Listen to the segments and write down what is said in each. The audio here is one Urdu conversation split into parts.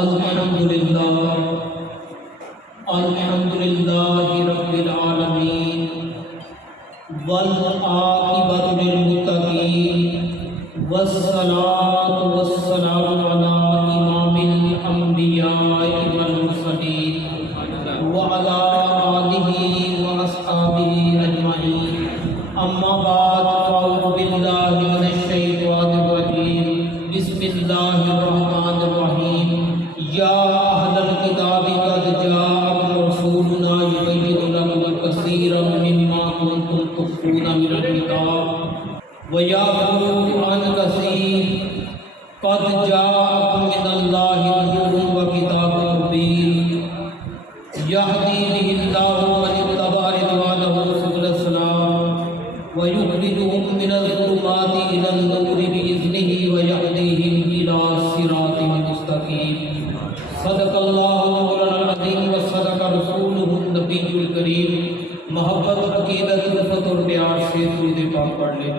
الحمدللہ رب العالمین والعاقبۃ للمتقین والصلاۃ والسلام علی امام الانبیاء والمرسلین وعلی آلہ واصحابہ اجمعین اما بعد فاعوذ باللہ من الشیطان الرجیم بسم اللہ الرحمن الرحیم یا اہل الکتاب قد جاءکم رسولنا یبین لکم کثیرا مما کنتم تخفون من الکتاب ویعفو عن کثیر قد جاءکم من اللہ نور وکتاب مبین یہدی بہ اللہ من اتبع رضوانہ سبل السلام ویخرجہم من الظلمات الی النور بإذنہ ویہدیہم الی صراط مستقیم صدق اللہ مولانا العظیم وصدق رسولہ النبی الکریم۔ محبت عقیدت الفت اور پیار سے درود پاک پڑھ لیں۔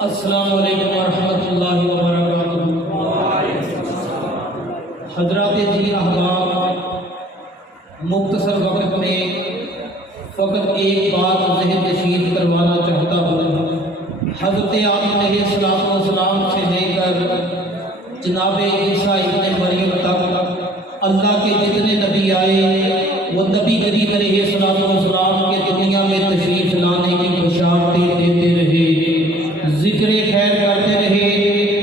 السلام علیکم ورحمۃ اللہ وبرکاتہ۔ حضرات جی احباب، مختصر وقت میں فقط ایک بات ذہن نشین کروانا چاہتا ہوں۔ حضرت آدم علیہ السلام سے لے کر جناب عیسیٰ ابن مریم تک اللہ کے جتنے نبی آئے وہ نبی کریم علیہ السلام کے دنیا میں تشریف لانے کی بشارتیں دیتے رہے، ذکر خیر کرتے رہے،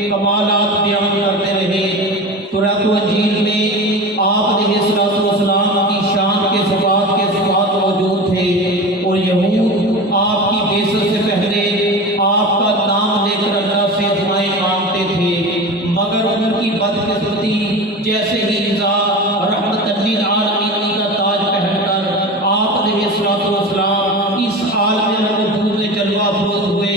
کمالات بیان کرتے رہے۔ تورات و انجیل میں آپ علیہ السلام کی شان کے صفات موجود تھے، اور یہود آپ کی بعثت سے پہلے آپ کا نام لے کر اللہ سے دعائیں مانگتے تھے، مگر ان کی بدقسمتی جیسے ہی رحمت للعالمین کا تاج پہن کر آپ علیہ السلام اس عالم نبوت میں جلوہ افروز ہوئے،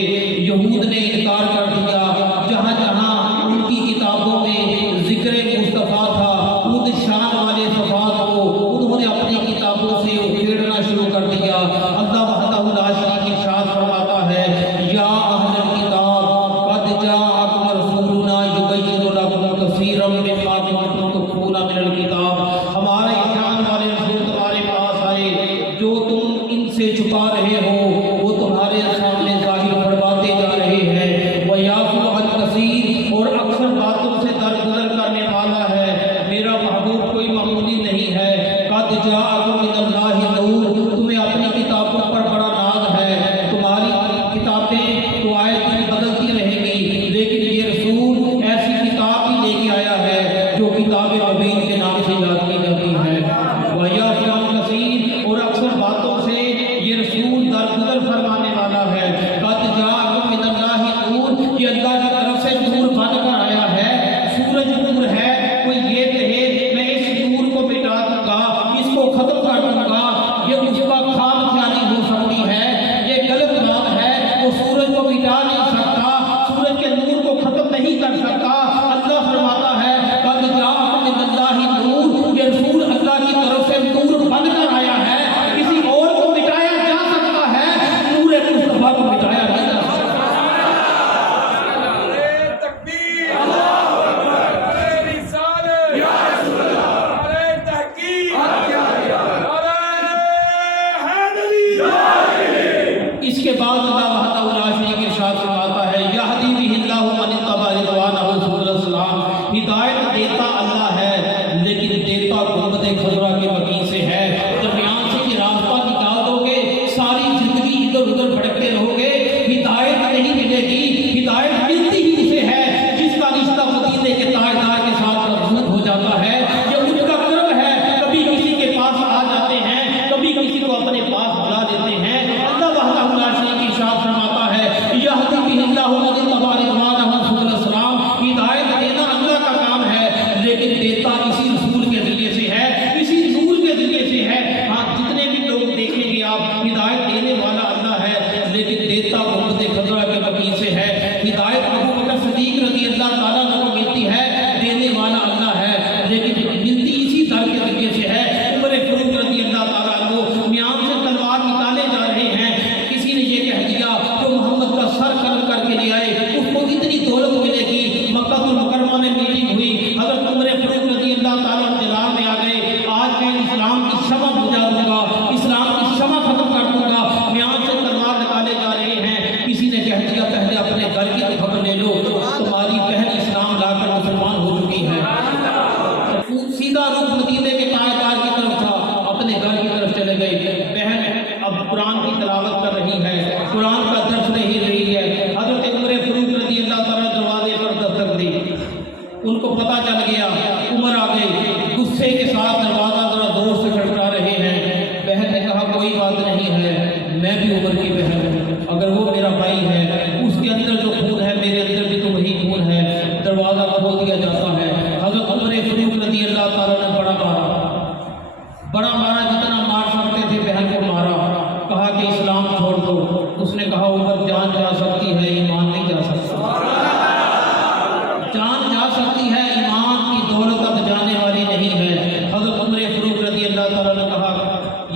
یہود نے انکار کر دیا۔ جہاں جہاں ان کی کتابوں میں ذکر مصطفیٰ تھا، ان شان والے صفات کو انہوں نے اپنی کتابوں سے اکھیڑنا شروع کر دیا۔ اللہ وحدہ لا شریک ارشاد فرماتا ہے، یا اہل الکتاب قد جاءکم رسولنا یبین لکم کثیرا مما کنتم تخفون من الکتاب۔ ہمارے شان والے رسول تمہارے پاس آئے، جو تم ان سے چھپا رہے ہو وہ تمہارے سامنے ظاہر فرماتے جا رہے ہیں۔ ویعفو عن کثیر، اور اکثر باتوں سے درگزر کرنے والا ہے۔ میرا محبوب کوئی معمولی نہیں ہے۔ قد جاءکم من اللہ نور، تمہیں اپنی کتابوں پر بڑا ناز ہے۔ تمہاری کتابیں تو آئے دن بدلتی رہیں گی، لیکن یہ رسول ایسی کتاب ہی لے کے آیا ہے جو کتاب مبین کے نام سے یاد کی جاتی ہے۔ ویعفو عن کثیر، اور اکثر باتوں سے یہ رسول درگزر فرمانے والا ہے۔ قد جاءکم من اللہ نور، کہ اللہ کی طرف سے نور بن کر آیا ہے۔ سورج نور ہے، کوئی یہ کہے میں اس نور کو مٹا دوں گا، اس کو ختم کر دوں گا، یہ اس کا خام خیالی ہو سکتی ہے، یہ غلط بات ہے۔ وہ سورج کو مٹا نہیں سکتا، سورج کے نور کو ختم نہیں کر سکتا۔ اللہ فرماتا ہے قد جاءکم من اللہ نور، یہ رسول اللہ کی طرف سے نور بن کر آیا ہے۔ کسی اور کو مٹایا جا سکتا ہے، نور مصطفیٰ کو مٹایا نہیں جا سکتا۔ اس کے بعد اللہ وحدہ لا شریک ارشاد فرماتا ہے، یہدی بہ اللہ من اتبع رضوانہ سبل السلام۔ ہدایت دیتا اللہ ہے، لیکن دیتا گنبد خضرا کے بقیع سے ہے۔ درمیان سے یہ راستہ نکال دو گے، ساری زندگی ادھر ادھر بھٹکتے رہو گے، ہدایت نہیں ملے گی۔ ہدایت ملتی ہی اسے ہے جس کا رشتہ مدینے کے تاجدار کے ساتھ مربوط ہو جاتا ہے۔ یہ ان کا کرم ہے، کبھی کسی کے پاس آ جاتے ہیں، کبھی کسی کو اپنے پاس بلا دیتے ہیں۔ اللہ وحدہ لا شریک ارشاد فرماتا ہے، یہدی بہ اللہ من اتبع رضوانہ سبل السلام۔ ہدایت دینا اللہ کا کام ہے، لیکن دیتا اسی رسول کے ذریعے سے ہے، اسی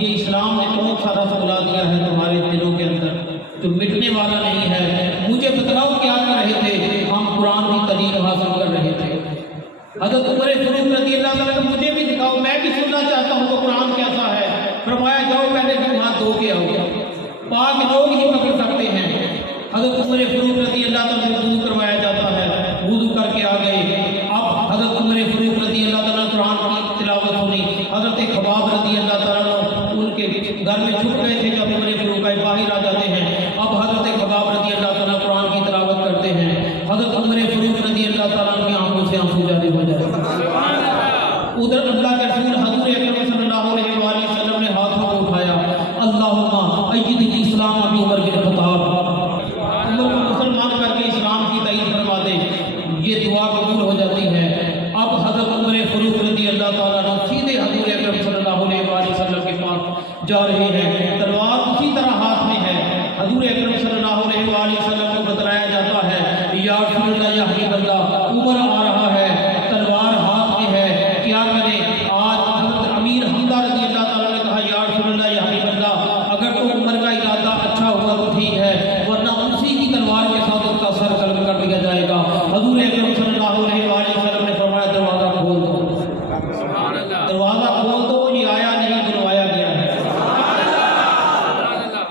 یہ اسلام نے کون سا رس بلا دیا ہے تمہارے دلوں کے اندر جو مٹنے والا نہیں ہے؟ مجھے بتلاؤ کیا کر رہے تھے؟ ہم قرآن کی تعلیم حاصل کر رہے تھے۔ حضرت عمر فاروق رضی اللہ تعالیٰ عنہ مجھے بھی دکھاؤ، میں بھی سننا چاہتا ہوں کہ قرآن کیسا ہے۔ فرمایا جاؤ پہلے تم ہاتھ دھو کے آؤ، پاک لوگ ہی پکڑ سکتے ہیں۔ حضرت عمر فاروق رضی اللہ تعالیٰ عنہ وضو کروایا جاتا ہے، وضو کر کے آ گئے۔ اب حضرت عمر فاروق رضی اللہ تعالیٰ عنہ قرآن کی تلاوت سنی۔ حضرت خباب رضی اللہ تعالیٰ عنہ ان کے گھر میں چھپ گئے تھے، جب عمر فاروق آئے باہر آ جاتے ہیں۔ اب حضرت خباب رضی اللہ تعالیٰ عنہ قرآن کی تلاوت کرتے ہیں۔ حضرت عمر فاروق رضی اللہ تعالیٰ عنہ کی آنکھوں سے آنسو جاری ہو جاتے ہیں۔ ادھر اللہ کے رسول حضور اکرم صلی اللہ علیہ وآلہ وسلم نے ہاتھوں کو اٹھایا، اللہم اید الاسلام ابی عمر بن خطاب، عمر کو مسلمان کر کے اسلام کی تائید فرما دے۔ یہ دعا قبول ہو جاتی ہے۔ اب حضرت عمر فاروق رضی اللہ تعالیٰ عنہ سیدھے حضور اکرم صلی اللہ علیہ وآلہ وسلم کے پاس جا رہے ہیں، تلوار اسی طرح ہاتھ میں ہے۔ حضور اکرم صلی اللہ علیہ وآلہ وسلم کو بتلایا جاتا ہے، یا رسول اللہ یا حبیب اللہ، عمر آ رہا ہے، تلوار ہاتھ میں ہے، کیا کریں؟ آج حضرت امیر حمزہ رضی اللہ تعالیٰ نے کہا، یا رسول اللہ یا حبیب اللہ، اگر تو عمر کا ارادہ اچھا ہوا تو ٹھیک ہے، ورنہ اسی کی تلوار کے ساتھ اس کا سر قلم کر دیا جائے گا۔ حضور اکرم صلی اللہ علیہ وآلہ وسلم نے فرمایا دروازہ کھول دو، دروازہ کھول دو، یہ آیا نہیں بلوایا گیا ہے،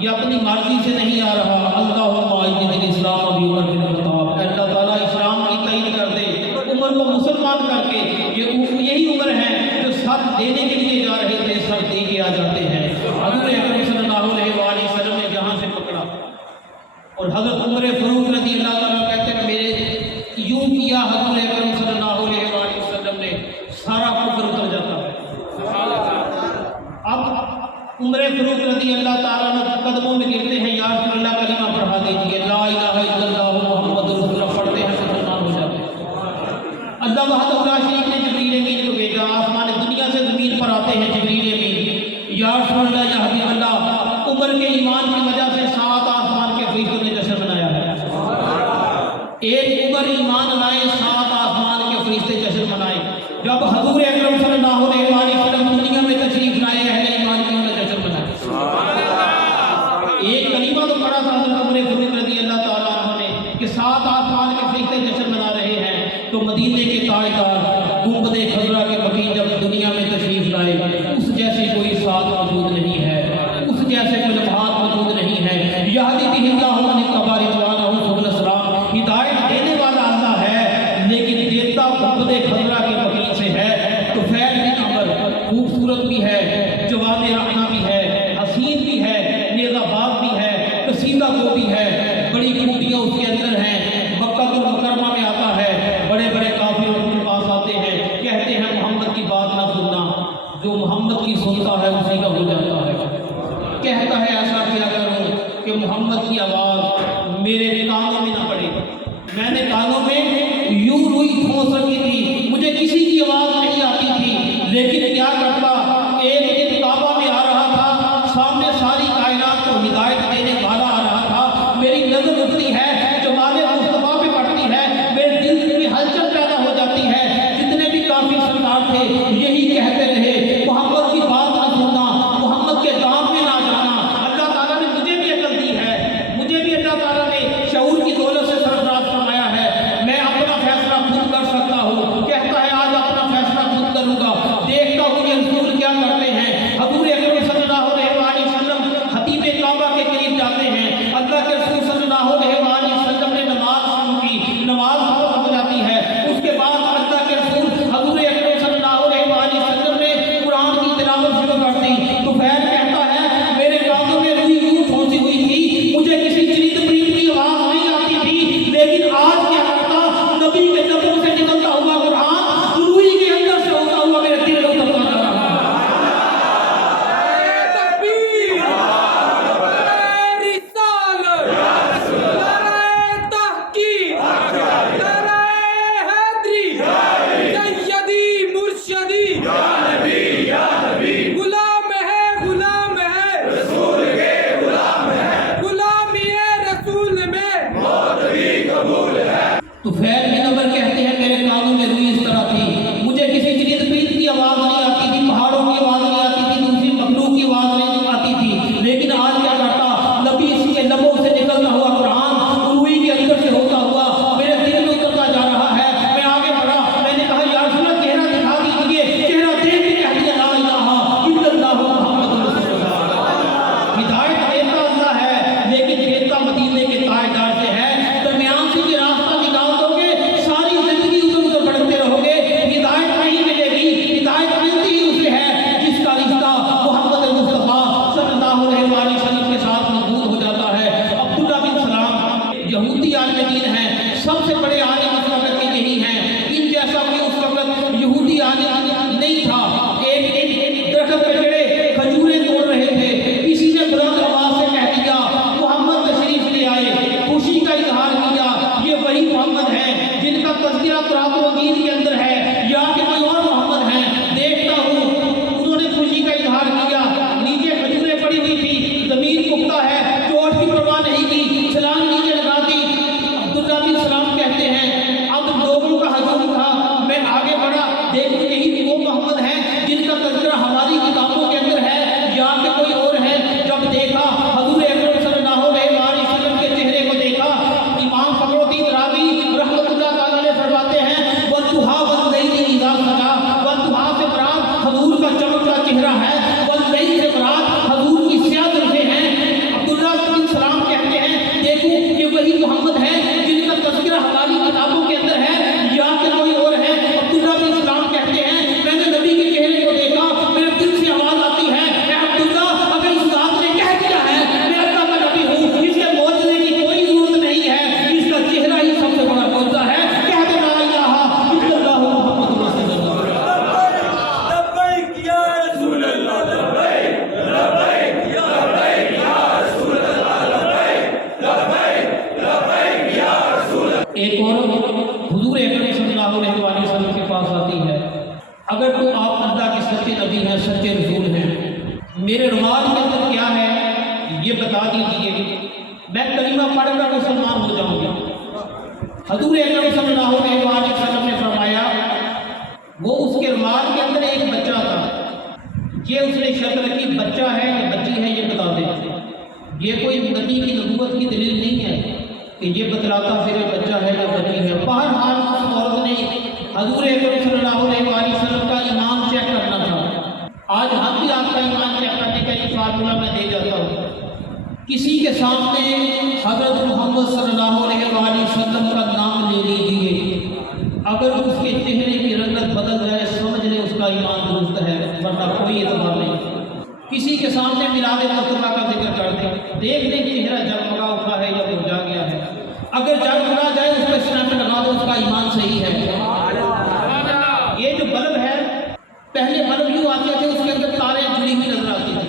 یہ اپنی مرضی سے نہیں آ رہا۔ اللہم اعز الاسلام ابی عمر بن خطاب، اللہ تعالیٰ اسلام کی تائید کر دے، عمر کو مسلمان کر کے۔ یہی عمر ہے جو سر دینے کے لیے جا رہے تھے، سر دے کے آ جاتے ہیں۔ حضور اکرم صلی اللہ علیہ وآلہ وسلم نے جہاں سے پکڑا، اور حضرت عمر فاروق رضی اللہ تعالیٰ کہتے ہیں میرے یوں کیا حضور اکرم صلی اللہ علیہ وآلہ وسلم نے، سارا کفر اتر جاتا ہے۔ اب عمر فاروق رضی اللہ تعالیٰ عنہ قدموں میں گرتے ہیں، یا رسول اللہ کلمہ پڑھا دیجیے، لا الہ الا اللہ محمد رسول اللہ، پڑھتے ہیں مسلمان ہو جاتے ہیں۔ اللہ وحدہ لا شریک نے جبریل امین کو بھیجا، آسمان دنیا سے زمین پر آتے ہیں جبریل امین، یا رسول اللہ یا حبیب اللہ، عمر کے ایمان کی وجہ سے 7 آسمان کے فرشتوں نے جشن منایا ہے۔ ایک عمر ایمان لائے، 7 آسمان کے فرشتے جشن منائے۔ جب حضور اکرم صلی اللہ علیہ وآلہ وسلم دنیا میں تشریف لائے، اہل ایمان کیوں نے جشن منائے؟ ایک کلمہ تو پڑھا تھا حضرت عمر فاروق رضی اللہ تعالیٰ عنہ نے کہ 7 آسمان کے فرشتے جشن منا رہے ہیں، تو مدینے کے تاجدار گنبد خضرا کے مکین جب دنیا میں تشریف لائے، اس جیسی کوئی ساتھ موجود نہیں ہے، اس جیسے کوئی لمحات موجود نہیں ہے۔ یہدی بہ اللہ من اتبع رضوانہ سبل السلام، ہدایت دینے والا اللہ ہے، لیکن دیتا گنبد خضرا کے مکین سے ہے۔ تو طفیل بن عمر خوبصورت بھی ہے، جوان رعنا بھی ہے، حسین بھی ہے، نیزہ باز بھی ہے، قصیدہ گو بھی ہے، بڑی خوبیاں اس کے اندر ہیں۔ مکہ المکرمہ میں آتا ہے، بڑے بڑے کافر ان کے پاس آتے ہیں، کہتے ہیں محمد کی بات نہ سننا، جو محمد کی سنتا ہے اسی کا ہو جاتا ہے۔ کہتا ہے ایسا کیا کروں کہ محمد کی آواز میرے کانوں میں نہ پڑے۔ میں نے کانوں میں یوں روئی ٹھونس رکھی تھی، مجھے کسی کی آواز نہیں آتی تھی، لیکن کیا کرتا، ایک دن کعبہ میں آ رہا تھا، سامنے ساری کائنات کو ہدایت دینے والا آ رہا تھا، میری نظر اٹھتی ہے، جمال مصطفیٰ پہ پڑتی ہے، میرے دل میں ہلچل پیدا ہو جاتی ہے۔ جتنے بھی کافی سردار تھے یہی کہتے رہے، محمد کی بات نہ سننا، محمد کے دام میں نہ جانا۔ اللہ تعالیٰ نے مجھے بھی عقل دی ہے، مجھے بھی اللہ تعالیٰ نے شعور کی دولت سے سرفراز فرمایا ہے، میں اپنا فیصلہ خود کر سکتا ہوں۔ چہرہ ہے، واللیل سے مراد حضور کی سیاہ زلفیں ہیں۔ عبداللہ بن سلام کہتے ہیں دیکھو یہ وہی محمد ہے جن کا تذکرہ ہماری کتابوں کے اندر ہے یا کہ کوئی اور ہے؟ عبداللہ بن سلام کہتے ہیں میں نے نبی کے چہرے کو دیکھا، میرے دل سے آواز آتی ہے اے عبداللہ اگر اس ذات نے کہہ دیا ہے میں اللہ کا نبی ہوں، اس کے معجزے کی کوئی ضرورت نہیں ہے، اس کا چہرہ ہی سب سے بڑا معجزہ ہے، کہہ دے لا الہ الا اللہ محمد رسول اللہ۔ لبیک یا رسول اللہ، لبیک لبیک یا لبیک یا رسول اللہ، لبیک لبیک لبیک یا رسول اللہ۔ ایک اور حضور اکرم صلی اللہ علیہ وآلہ وسلم کے پاس آتی ہے، اگر تو آپ اللہ کے سچے نبی ہیں، سچے رسول ہیں، میرے رومال کے اندر کیا ہے یہ بتا دیجئے، میں کلمہ پڑھ کر مسلمان ہو جاؤں گا۔ حضور اکرم صلی اللہ علیہ وآلہ وسلم نے فرمایا وہ اس کے رومال کے اندر ایک بچہ تھا، یہ اس نے شرط رکھی بچہ ہے یا بچی ہے یہ بتا دیں۔ یہ کوئی نبی کی نبوت کی دلیل نہیں ہے کہ یہ بتلاتا پھر بچہ ہے یا بچی ہے، بہرحال اس عورت نے حضور اکرم صلی اللہ علیہ وآلہ وسلم کا ایمان چیک کرنا تھا۔ آج ہم بھی آپ کا ایمان چیک کرنے کا یہ فارمولہ میں دے جاتا ہوں، کسی کے سامنے حضرت محمد صلی اللہ علیہ وآلہ وسلم کا نام لے لیجیے، اگر اس کے چہرے کی رنگت بدل جائے سمجھ لیں اس کا ایمان درست ہے، ورنہ کوئی اعتبار نہیں۔ کسی کے سامنے میلاد مصطفیٰ کا ذکر کر دیں، دیکھ لیں چہرہ جگمگا اٹھا ہے یا مرجھا گیا ہے، اگر جگمگا جائے اس پہ اسٹیمپ لگا دو اس کا ایمان صحیح ہے۔ یہ جو بلب ہے پہلے بلب یوں آتے تھے اس کے اندر تاریں جڑی ہوئی نظر آتی تھی،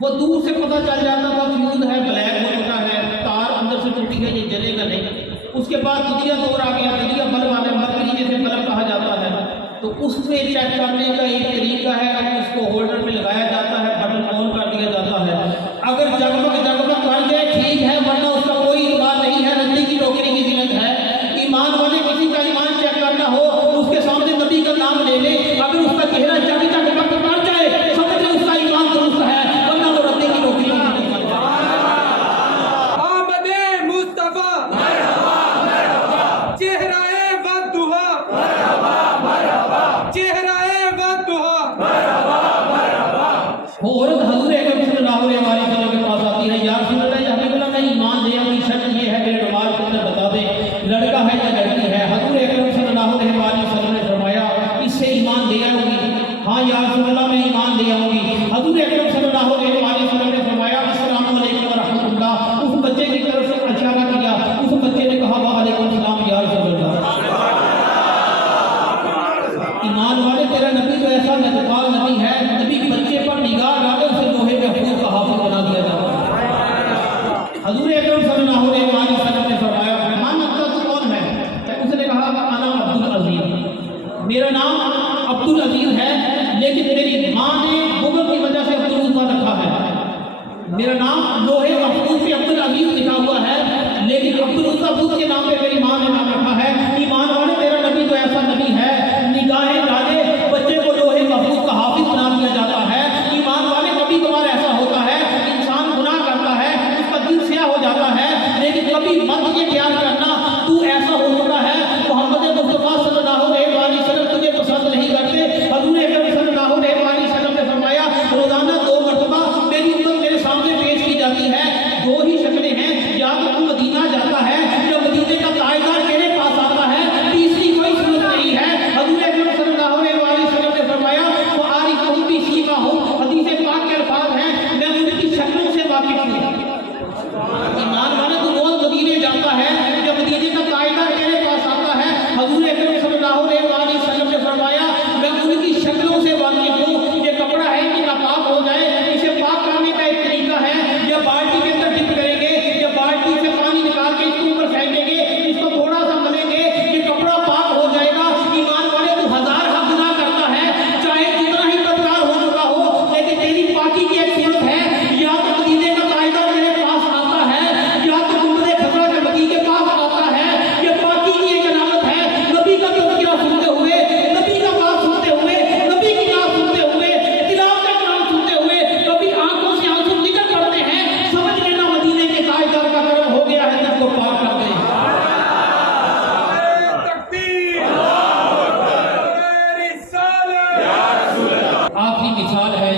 وہ دور سے پتہ چل جاتا تھا فیوز ہے، بلیک ہو چکا ہے، تار اندر سے ٹوٹی ہے، یہ جلے گا نہیں۔ اس کے بعد دنیا دور آ گیا، دنیا بلب آنے بلب کے نیچے سے بلب کہا جاتا ہے، تو اس میں چیک کرنے کا ایک طریقہ ہے کہ اس کو ہولڈر پہ لگایا جاتا ہے، بٹن آن کر دیا جاتا ہے، اگر جگمگ جگمگ کر جائے ٹھیک ہے، ورنہ اس کا کوئی اعتبار نہیں ہے، رنڈی کی ٹوکری کی زینت ہے۔ ایمان والے کسی کا ایمان چیک کرنا ہو اس کے سامنے نبی کا نام لے لے، اگر اس کا چہرہ جگ جگ وقت کر جائے سمجھ لے اس کا ایمان درست ہے، ورنہ وہ رنڈی کی ٹوکری کی زینت بن جائے۔ آمد مصطفیٰ مرحبا مرحبا، چہرہ والضحا مرحبا مرحبا، چہرہ والضحا مرحبا مرحبا۔ وہ عورت حضور اکرم صلی اللہ علیہ وسلم کے پاس آتی ہے، یا رسول اللہ یا حبیب اللہ میں ایمان لے آؤں، شرط یہ ہے میرے رومال کے اندر بتا دیں لڑکا ہے یا لڑکی ہے۔ حضور اکرم صلی اللہ علیہ وسلم نے فرمایا اس سے ایمان لے آؤں گی؟ ہاں یا رسول اللہ میں ایمان لے آؤں گی۔ حضور اکرم صلی اللہ علیہ وسلم نے فرمایا السلام علیکم ورحمۃ اللہ، اس بچے کی طرف سے اشارہ کیا، اس بچے نے کہا وعلیکم السلام یا رسول اللہ۔ ایمان والے تیرا نبی تو ایسا لطفال نبی ہے، نبی بچے پر نگاہ ڈالے اسے لوہے محفوظ کا حافظ بنا دیا جاتا ہے۔ حضور اکرم صلی اللہ علیہ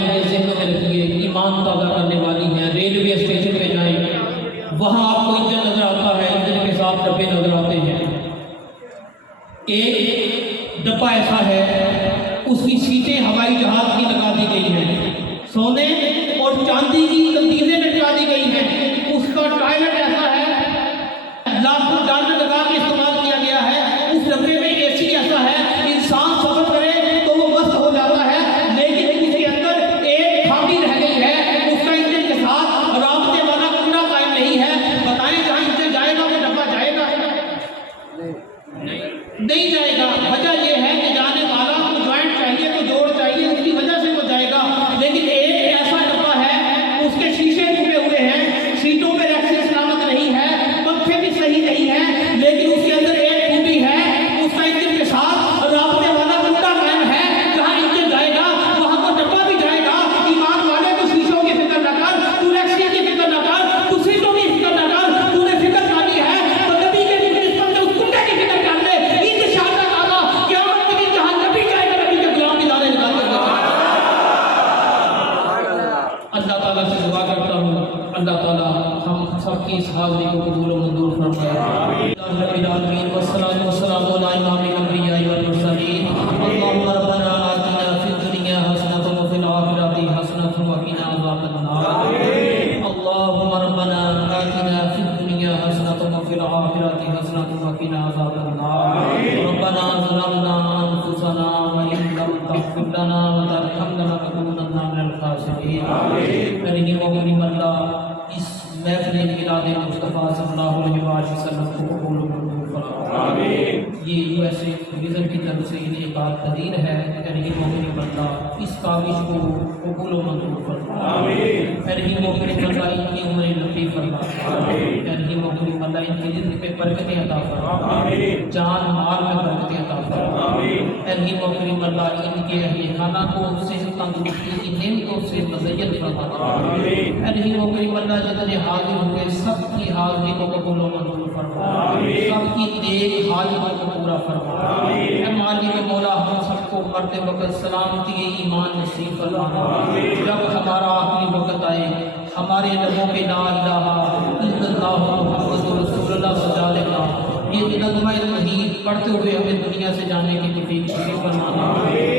یہ ذہن میں رکھیے، ایمان تازہ کرنے والی ہیں۔ ریلوے اسٹیشن پہ جائیں، وہاں آپ کو انجن نظر آتا ہے، انجن کے ساتھ ڈبے نظر آتے ہیں۔ ایک ڈبہ ایسا ہے اس کی سیٹیں ہوائی جہاز کی لگا دی گئی ہیں، سونے اور چاندی کی تندیزیں لٹکا دی گئی ہیں۔ اس کا ٹائلٹ ایسا ہے، لاکھوں ڈالر لگا کے استعمال کیا گیا ہے۔ اس ڈبے میں اے سی ایسا ہے، انسان سفر کرے تو وہ مست ہو جاتا ہے، لیکن اس کے اندر ایک خامی رہ گئی ہے، اس کا انجن کے ساتھ رابطے والا کنڈا قائم نہیں ہے۔ بتائیں جہاں انجن جائے گا وہ ڈبہ جائے گا؟ نہیں جائے گا۔ وجہ یہ ہے کہ جانے والا کو جوائنٹ چاہیے، تو جوڑ چاہیے، اس کی وجہ سے وہ جائے گا۔ لیکن ایک ایسا ڈبہ ہے، اس کے شیشے ٹوٹے ہوئے ہیں، سیٹوں پہ رکھنے سلامت نہیں ہے، پنکھے بھی صحیح نہیں ہے، لیکن اس کے اندر ایک خوبی ہے، اس کا انجن کے ساتھ رابطے والا کنڈا قائم ہے۔ جہاں انجن جائے گا وہاں وہ ڈبہ بھی جائے گا۔ ایمان والے تو شیشوں کی فکر نہ کر، تو ریکسی کی فکر نہ کر، تو سیٹوں کی فکر نہ کر، تو نے فکر کرنی ہے تو نبی کے نسبت سے اس کنڈے کی فکر کر لے۔ انشاءاللہ تعالیٰ قیامت کے دن جہاں نبی جائے گا، نبی کے غلام بھی دانے نکال کر دے گا۔ اللہ تعالیٰ سے دعا کرتا ہوں، اللہ تعالیٰ ہم سب کی اس حاضری کو قبول و منظور فرمائے۔ رب العالمین والصلاة والسلام علی امام الانبیاء والمرسلین۔ اللہم ربنا آتنا فی الدنیا حسنۃ وفی الآخرۃ حسنۃ وقنا عذاب النار۔ اللہم ربنا آتنا فی الدنیا حسنۃ وفی الآخرۃ حسنۃ وقنا عذاب النار۔ ربنا ظلمنا انفسنا وإن لم تغفر لنا وترحمنا لنکونن من الخاسرین۔ کریم و کریم اللہ اس محفل میلاد مصطفیٰ صلی اللہ علیہ وآلہ وسلم کو قبول و منظور فرمائے۔ یہ یو ایس اے ٹورزم کی طرف سے یہ بات تحریر ہے، کریم و کریم اللہ اس کاوش کو قبول و منظور فرمائے۔ کریم و کریم اللہ ان کی عمر لمبی فرمائے۔ کریم و کریم اللہ ان کی رزق پہ برکتیں عطا فرمائے، جان مال میں برکتیں عطا فرمائے۔ کریم و کریم اللہ ان کے اہل خانہ کو صحت تندرستی کی نعمتوں سے مزین فرمائے۔ کریم و کریم اللہ جتنے حاضر ہوئے سب کی حاضری کو قبول و منظور فرمائے، سب کی نیک حاجتوں کو پورا فرمائے۔ اے مالک مولا ہم سب کو مرتے وقت سلامتی ایمان نصیب فرمانا۔ جب ہمارا آخری وقت آئے ہمارے لبوں پہ لا الہ الا اللہ محمد رسول اللہ سجا لینا، یہ نغمہ توحید پڑھتے ہوئے ہمیں دنیا سے جانے کی توفیق نصیب فرمانا،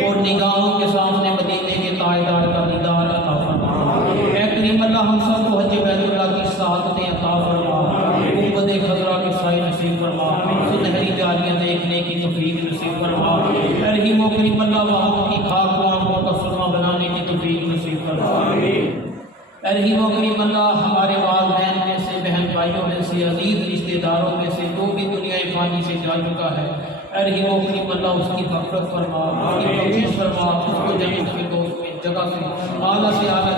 اور نگاہوں کے سامنے مدینے کے تاجدار کا دیدار عطا فرمانا۔ اے کریم اللہ ہم سب کو حج بیت اللہ کی سعادتیں عطا فرما، گنبد خضرا کی سائے نصیب فرما، سنہری جاریاں دیکھنے کی توفیق نصیب فرما۔ اے رحیم و کریم اللہ وہاں کی خاک کو آنکھوں کا سرما بنانے کی توفیق نصیب فرما۔ اے رحیم و کریم اللہ ہمارے والدین میں سے، بہن بھائیوں میں سے، عزیز رشتہ داروں میں سے جو بھی دنیا فانی سے جا چکا ہے، اے رحیم و کریم اللہ اس کی مغفرت فرما، اس کی بخشش فرما، اس کو جنت الفردوس میں جگہ سے اعلیٰ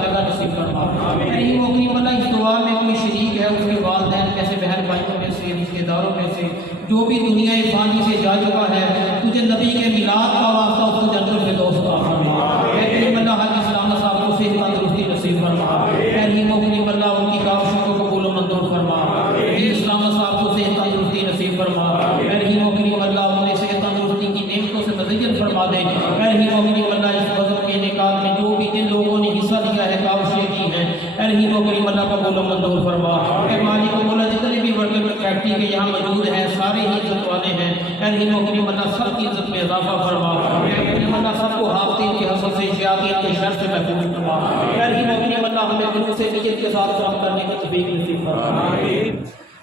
جگہ نصیب فرما۔ اے رحیم و کریم اللہ اس دعا میں کوئی شریک ہے، اس کے والدین میں سے، بہن بھائیوں میں سے، رشتہ داروں میں سے جو بھی دنیا فانی سے جا چکا ہے، تجھے نبی کے میلاد کا واسطہ اس کو جنت الفردوس عطا فرما۔ اے کریم اللہ حاجی سلامت صاحب کو صحت تندرستی نصیب فرما۔ اے رحیم و کریم اللہ ان کی کاوشوں کو قبول و منظور فرما۔ اے سلامت صاحب کو صحت تندرستی نصیب فرما۔ اے رحیم و کریم اللہ انہیں صحت تندرستی کی نعمتوں سے مزین فرما دے۔ اے رحیم و کریم اللہ اس بزرگ کے نکاح میں جو بھی جن لوگوں نے حصہ لیا ہے، کاوشیں کی ہیں، اے رحیم و کریم اللہ قبول و منظور فرما۔ اے مالک مولا جتنے بھی ورکر فیکٹری کے یہاں موجود ہیں سارے ہی عزت والے ہیں، اے رحیم و کریم اللہ سب کی عزت میں اضافہ فرما۔ اے کریم اللہ سب کو حاقین کے حسد سے، شیاطین کے شر سے محفوظ فرما۔ اے رحیم و کریم اللہ ہمیں خلوص نیت کے ساتھ کام کرنے کی توفیق نصیب فرما۔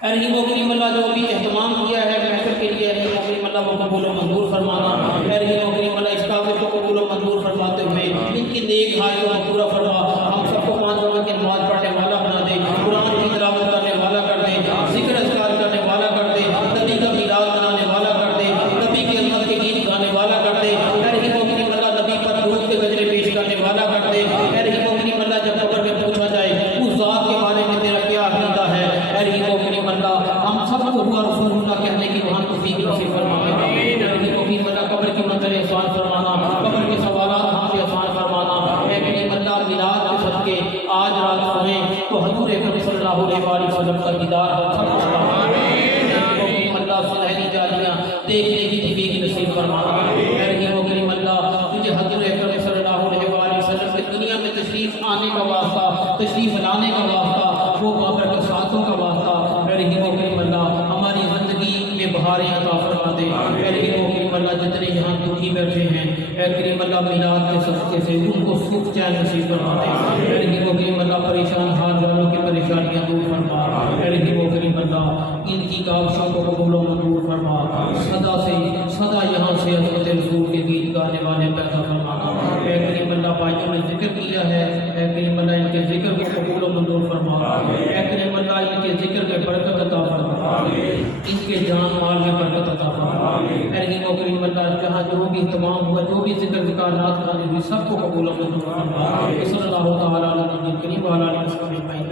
اے رحیم و کریم اللہ جو بھی اہتمام کیا ہے محفل کے لیے، اے رحیم و کریم اللہ وہ قبول و منظور فرمانا۔ اے رحیم و کریم اللہ اس کام کو قبول و منظور فرماتے ہوئے ان کی نیک حاجتوں کو پورا فرما۔ ہم سب کو 5 وقت کی نماز پڑھنے والا بنا دے، قرآن کی تلاوت کرنے والا کر دے، ذکر اذکار کرنے والا کر دے، نبی کا میلاد منانے والا کر دے، نبی کی عظمت کے گیت گانے والا کر دے۔ اے رحیم و کریم اللہ نبی پر درود کے گجرے پیش کرنے والا کر دے۔ اے رحیم و کریم اللہ جب قبر میں پوچھا جائے اس ذات کے بارے میں تیرا کیا عقیدہ ہے، اے رحیم و کریم اللہ ہم سب کو ہوا رسول اللہ کہنے کی وہاں توفیق نصیب فرما۔ اے رحیم و کریم اللہ قبر کی منزل آسان فرمانا، قبر کے سوالات ہم سے آسان فرمانا۔ اے کریم اللہ میلاد کے صدقے آج رات سوئیں تو حضور اکرم صلی اللہ علیہ وآلہ وسلم کا دیدار ہم سب کو فرما۔ اے کریم اللہ سنہری جالیاں دیکھنے کی توفیق نصیب فرمانا۔ اے رحیم و کریم اللہ تجھے حضور اکرم صلی اللہ علیہ وآلہ وسلم کی دنیا میں تشریف آنے کا واسطہ، تشریف لانے کا واسطہ، وہ بابرکت ساتوں کا واسطہ میرے رحیم و کریم اللہ ہماری زندگی میں بہاریں عطا فرما دے۔ میرے رحیم و کریم اللہ جتنے یہاں دکھی بیٹھے ہیں اے کریم اللہ میلاد کے صدقے سے ان کو سکھ چین نصیب فرما دے۔ میرے رحیم و کریم اللہ پریشان حال والوں کی پریشانیاں دور فرما۔ میرے رحیم و کریم اللہ ان کی کاوشوں کو قبول و منظور فرما۔ صدا سے صدا یہاں سے حضرت رسول کے گیت گانے والے پیدا فرما۔ اے کریم اللہ بھائیوں نے ذکر کیا ہے، اے کریم اللہ ان کے ذکر کو قبول و منظور فرما۔ اے کریم اللہ ان کے ذکر میں برکت عطا فرما، ان کے جان مال میں برکت عطا فرما۔ اے رحیم و کریم اللہ جہاں جو بھی اہتمام ہوا، جو بھی ذکر ذکرات کھانے ہوئی، سب کو قبول و منظور فرما۔ صلی اللہ تعالیٰ علیہ وسلم کریم وعلی آلہ وصحبہ اجمعین۔